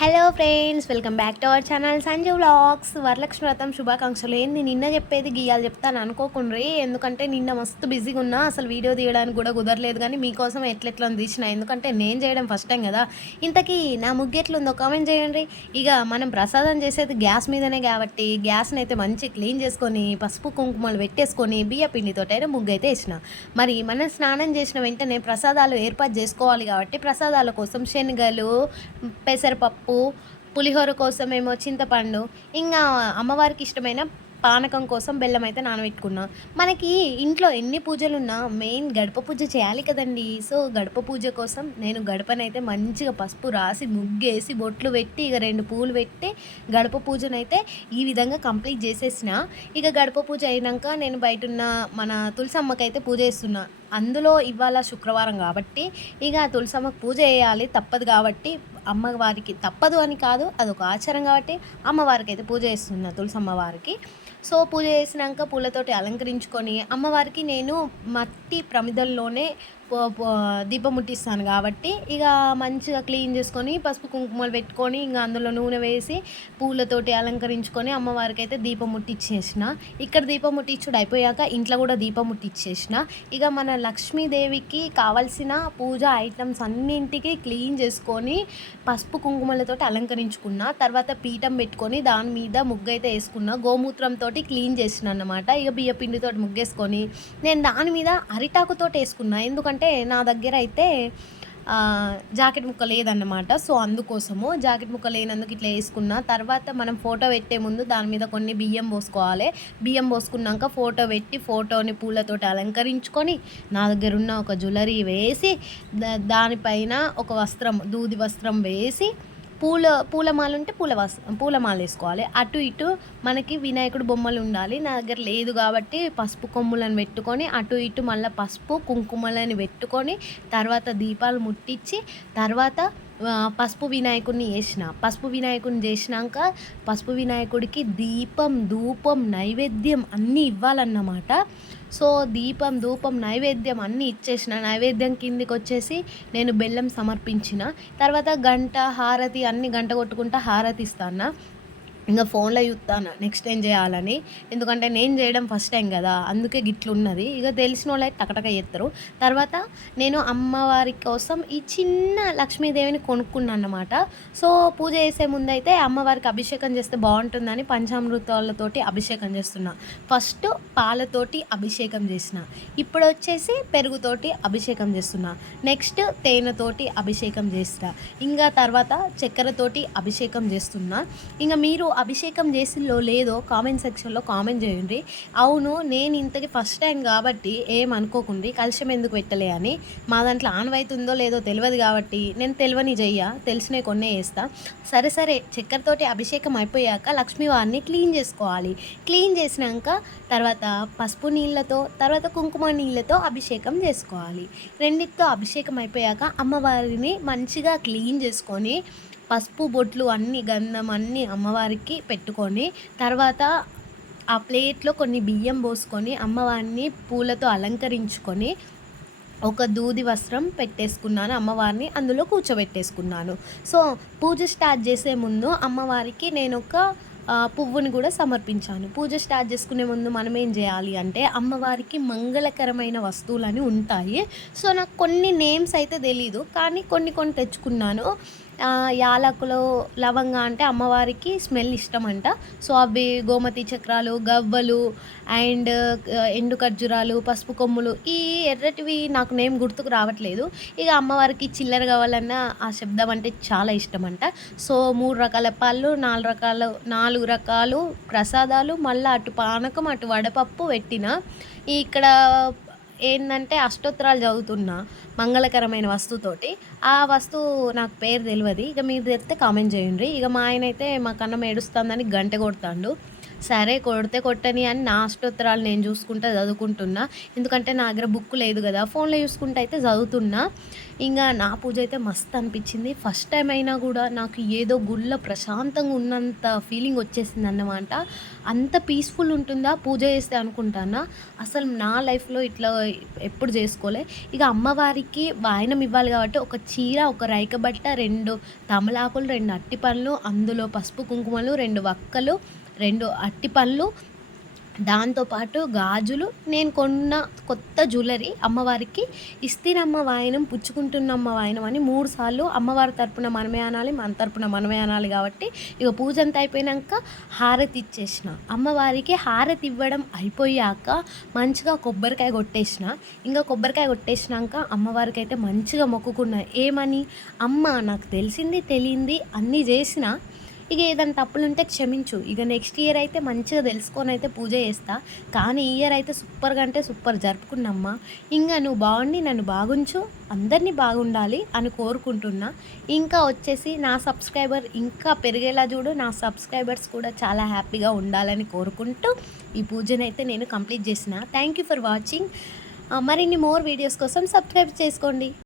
Hello friends, welcome back to our channel Sanju vlogs. Varalakshmi వ్రతం శుభాకాంక్షలు. ఏంది నిన్న చెప్పేది గీయాలి చెప్తాను అనుకోకుండ్రి, ఎందుకంటే నిన్న మస్తు బిజీగా ఉన్నా, అసలు వీడియో తీయడానికి కూడా కుదరలేదు. కానీ మీకోసం ఎట్లెట్లా తీసిన, ఎందుకంటే నేను చేయడం ఫస్ట్ టైం కదా. ఇంతకీ నా ముగ్గు ఎట్లుందో కామెంట్ చేయండి. ఇక మనం ప్రసాదం చేసేది గ్యాస్ మీదనే కాబట్టి గ్యాస్ని అయితే మంచి క్లీన్ చేసుకొని పసుపు కుంకుమలు పెట్టేసుకొని బియ్య పిండితోటైనా ముగ్గు అయితే వేసిన. మరి మనం స్నానం చేసిన వెంటనే ప్రసాదాలు ఏర్పాటు చేసుకోవాలి కాబట్టి ప్రసాదాల కోసం శనగలు, పెసరపప్పు, పులిహోర కోసమేమో చింతపండు, ఇంకా అమ్మవారికి ఇష్టమైన పానకం కోసం బెల్లం అయితే నానబెట్టుకున్నా. మనకి ఇంట్లో ఎన్ని పూజలున్నా మెయిన్ గడప పూజ చేయాలి కదండి. సో గడప పూజ కోసం నేను గడపనైతే మంచిగా పసుపు రాసి ముగ్గేసి బొట్లు పెట్టి ఇక 2 పూలు పెట్టి గడప పూజనైతే ఈ విధంగా కంప్లీట్ చేసేసిన. ఇక గడప పూజ అయినాక నేను బయటున్న మన తులసమ్మకైతే పూజ చేస్తున్నా. అందులో ఇవాళ శుక్రవారం కాబట్టి ఇక తులసమ్మకు పూజ చేయాలి, తప్పదు కాబట్టి అమ్మవారికి తప్పదు అని కాదు, అదొక ఆచారం కాబట్టి అమ్మవారికి అయితే పూజ చేస్తున్నా, తులసమ్మ వారికి. సో పూజ చేసినాక పూలతోటి అలంకరించుకొని అమ్మవారికి నేను మట్టి ప్రమిదల్లోనే దీపం ముట్టిస్తాను కాబట్టి ఇక మంచిగా క్లీన్ చేసుకొని పసుపు కుంకుమలు పెట్టుకొని ఇంకా అందులో నూనె వేసి పూలతోటి అలంకరించుకొని అమ్మవారికి అయితే దీపం ముట్టించేసిన. ఇక్కడ దీపం ముట్టించుడు అయిపోయాక ఇంట్లో కూడా దీపం ముట్టించేసిన. ఇక మన లక్ష్మీదేవికి కావాల్సిన పూజ ఐటమ్స్ అన్నింటికి క్లీన్ చేసుకొని పసుపు కుంకుమలతోటి అలంకరించుకున్న. తర్వాత పీఠం పెట్టుకొని దాని మీద ముగ్గు అయితే వేసుకున్న. గోమూత్రంతో క్లీన్ చేసిన అన్నమాట. ఇక బియ్య పిండితోటి ముగ్గేసుకొని నేను దాని మీద అరిటాకుతో వేసుకున్నా, ఎందుకంటే నా దగ్గర అయితే జాకెట్ ముక్క లేదన్నమాట. సో అందుకోసము జాకెట్ ముక్క లేనందుకు ఇట్లా వేసుకున్నా. తర్వాత మనం ఫోటో పెట్టే ముందు దాని మీద కొన్ని బియ్యం పోసుకోవాలి. బియ్యం పోసుకున్నాక ఫోటో పెట్టి ఫోటోని పూలతోటి అలంకరించుకొని నా దగ్గర ఉన్న ఒక జ్యువెలరీ వేసి దానిపైన ఒక వస్త్రం, దూది వస్త్రం వేసి పూలమాల ఉంటే పూలమాల వేసుకోవాలి. అటు ఇటు మనకి వినాయకుడు బొమ్మలు ఉండాలి. నా దగ్గర లేదు కాబట్టి పసుపు కొమ్ములను పెట్టుకొని అటు ఇటు మళ్ళీ పసుపు కుంకుమలని పెట్టుకొని తర్వాత దీపాలు ముట్టించి తర్వాత పసుపు వినాయకుడిని వేసిన. పసుపు వినాయకుడిని చేసినాక పసుపు వినాయకుడికి దీపం, ధూపం, నైవేద్యం అన్నీ ఇవ్వాలన్నమాట. సో దీపం, ధూపం, నైవేద్యం అన్నీ ఇచ్చేసిన. నైవేద్యం కిందికి వచ్చేసి నేను బెల్లం సమర్పించిన. తర్వాత గంట హారతి అన్ని గంట కొట్టుకుంటా హారతి ఇస్తాను. ఇంకా ఫోన్లో చూస్తాను నెక్స్ట్ ఏం చేయాలని, ఎందుకంటే నేను చేయడం ఫస్ట్ టైం కదా, అందుకే గిట్లున్నది. ఇక తెలిసిన వాళ్ళు అయితే టకటక చేస్తారు. తర్వాత నేను అమ్మవారి కోసం ఈ చిన్న లక్ష్మీదేవిని కొనుక్కున్నాను అన్నమాట. సో పూజ చేసే ముందు అయితే అమ్మవారికి అభిషేకం చేస్తే బాగుంటుందని పంచామృతాలతోటి అభిషేకం చేస్తున్నా. ఫస్ట్ పాలతోటి అభిషేకం చేసిన, ఇప్పుడు వచ్చేసి పెరుగుతోటి అభిషేకం చేస్తున్నా, నెక్స్ట్ తేనెతోటి అభిషేకం చేస్తున్నా, ఇంకా తర్వాత చక్కెరతోటి అభిషేకం చేస్తున్నా. ఇంకా మీరు అభిషేకం చేసిలో లేదో కామెంట్ సెక్షన్లో కామెంట్ చేయండి. అవును, నేను ఇంతకి ఫస్ట్ టైం కాబట్టి ఏమనుకోకుండి, కలశం ఎందుకు పెట్టలే అని. మా దాంట్లో ఆనవాయితుందో లేదో తెలియదు కాబట్టి నేను తెలియని తెలిసినవి కొన్నే వేస్తా. సరే చక్కెరతోటి అభిషేకం అయిపోయాక లక్ష్మీవారిని క్లీన్ చేసుకోవాలి. క్లీన్ చేసినాక తర్వాత పసుపు నీళ్ళతో తర్వాత కుంకుమ నీళ్ళతో అభిషేకం చేసుకోవాలి. రెండిటితో అభిషేకం అయిపోయాక అమ్మవారిని మంచిగా క్లీన్ చేసుకొని పసుపు బొట్లు అన్నీ గంధం అన్నీ అమ్మవారికి పెట్టుకొని తర్వాత ఆ ప్లేట్లో కొన్ని బియ్యం పోసుకొని అమ్మవారిని పూలతో అలంకరించుకొని ఒక దూది వస్త్రం పెట్టేసుకున్నాను. అమ్మవారిని అందులో కూర్చోబెట్టేసుకున్నాను. సో పూజ స్టార్ట్ చేసే ముందు అమ్మవారికి నేను ఒక పువ్వుని కూడా సమర్పించాను. పూజ స్టార్ట్ చేసుకునే ముందు మనం ఏం చేయాలి అంటే అమ్మవారికి మంగళకరమైన వస్తువులని ఉంటాయి. సో నాకు కొన్ని నేమ్స్ అయితే తెలీదు, కానీ కొన్ని తెచ్చుకున్నాను. యాలకులు, లవంగ అంటే అమ్మవారికి స్మెల్ ఇష్టమంట. సో అవి గోమతి చక్రాలు, గవ్వలు అండ్ ఎండు ఖర్జూరాలు, పసుపు కొమ్ములు, ఈ ఎర్రటివి నాకు నేమ్ గుర్తుకు రావట్లేదు. ఇక అమ్మవారికి చిల్లర కావాలన్నా ఆ శబ్దం అంటే చాలా ఇష్టమంట. సో 3 రకాల పళ్ళు, 4 రకాలు ప్రసాదాలు, మళ్ళీ అటు పానకం అటు వడపప్పు పెట్టిన. ఇక్కడ ఏంటంటే అష్టోత్తరాలు చదువుతున్నా మంగళకరమైన వస్తువుతోటి. ఆ వస్తువు నాకు పేరు తెలియదు. ఇక మీరు తెలిస్తే కామెంట్ చేయండి. ఇక మా ఆయన అయితే మా కన్నం ఏడుస్తుందని గంట కొడతాడు. సరే కొడితే కొట్టని అని నా అష్టోత్తరాలు నేను చూసుకుంటా చదువుకుంటున్నా. ఎందుకంటే నా దగ్గర బుక్ లేదు కదా, ఫోన్లో చూసుకుంటూ అయితే చదువుతున్నా. ఇంకా నా పూజ అయితే మస్తు అనిపించింది. ఫస్ట్ టైం అయినా కూడా నాకు ఏదో గుళ్ళో ప్రశాంతంగా ఉన్నంత ఫీలింగ్ వచ్చేసింది అన్నమాట. అంత పీస్ఫుల్ ఉంటుందా పూజ చేస్తే అనుకుంటానా. అసలు నా లైఫ్లో ఇట్లా ఎప్పుడు చేసుకోలే. ఇక అమ్మవారికి వాయనం ఇవ్వాలి కాబట్టి ఒక చీర, ఒక రైక బట్ట, 2 తమలాకులు, 2 అట్టి పండ్లు, అందులో పసుపు కుంకుమలు, 2 వక్కలు, 2 అట్టి పండ్లు, దాంతోపాటు గాజులు, నేను కొన్న కొత్త జ్యువెలరీ అమ్మవారికి ఇస్తిరమ్మ వాయనం, పుచ్చుకుంటున్నమ్మ వాయనం అని 3 సార్లు అమ్మవారి తరపున మనమే అనాలి, మన తరపున మనమే అనాలి కాబట్టి ఇక పూజ అంతా అయిపోయినాక హారతి ఇచ్చేసిన. అమ్మవారికి హారతి ఇవ్వడం అయిపోయాక మంచిగా కొబ్బరికాయ కొట్టేసిన. ఇంకా కొబ్బరికాయ కొట్టేసినాక అమ్మవారికి అయితే మంచిగా మొక్కుకున్నా. ఏమని, అమ్మ నాకు తెలిసింది తెలియంది అన్నీ చేసిన, ఇక ఏదైనా తప్పులుంటే క్షమించు. ఇక నెక్స్ట్ ఇయర్ అయితే మంచిగా తెలుసుకొని అయితే పూజ చేస్తా. కానీ ఈ ఇయర్ అయితే సూపర్గా అంటే సూపర్ జరుపుకున్నమ్మా. ఇంకా నువ్వు బాగుండి నన్ను బాగుంచు, అందరినీ బాగుండాలి అని కోరుకుంటున్నా. ఇంకా వచ్చేసి నా సబ్స్క్రైబర్ ఇంకా పెరిగేలా చూడు, నా సబ్స్క్రైబర్స్ కూడా చాలా హ్యాపీగా ఉండాలని కోరుకుంటూ ఈ పూజనైతే నేను కంప్లీట్ చేసిన. Thank you for watching. మరిన్ని మోర్ వీడియోస్ కోసం సబ్స్క్రైబ్ చేసుకోండి.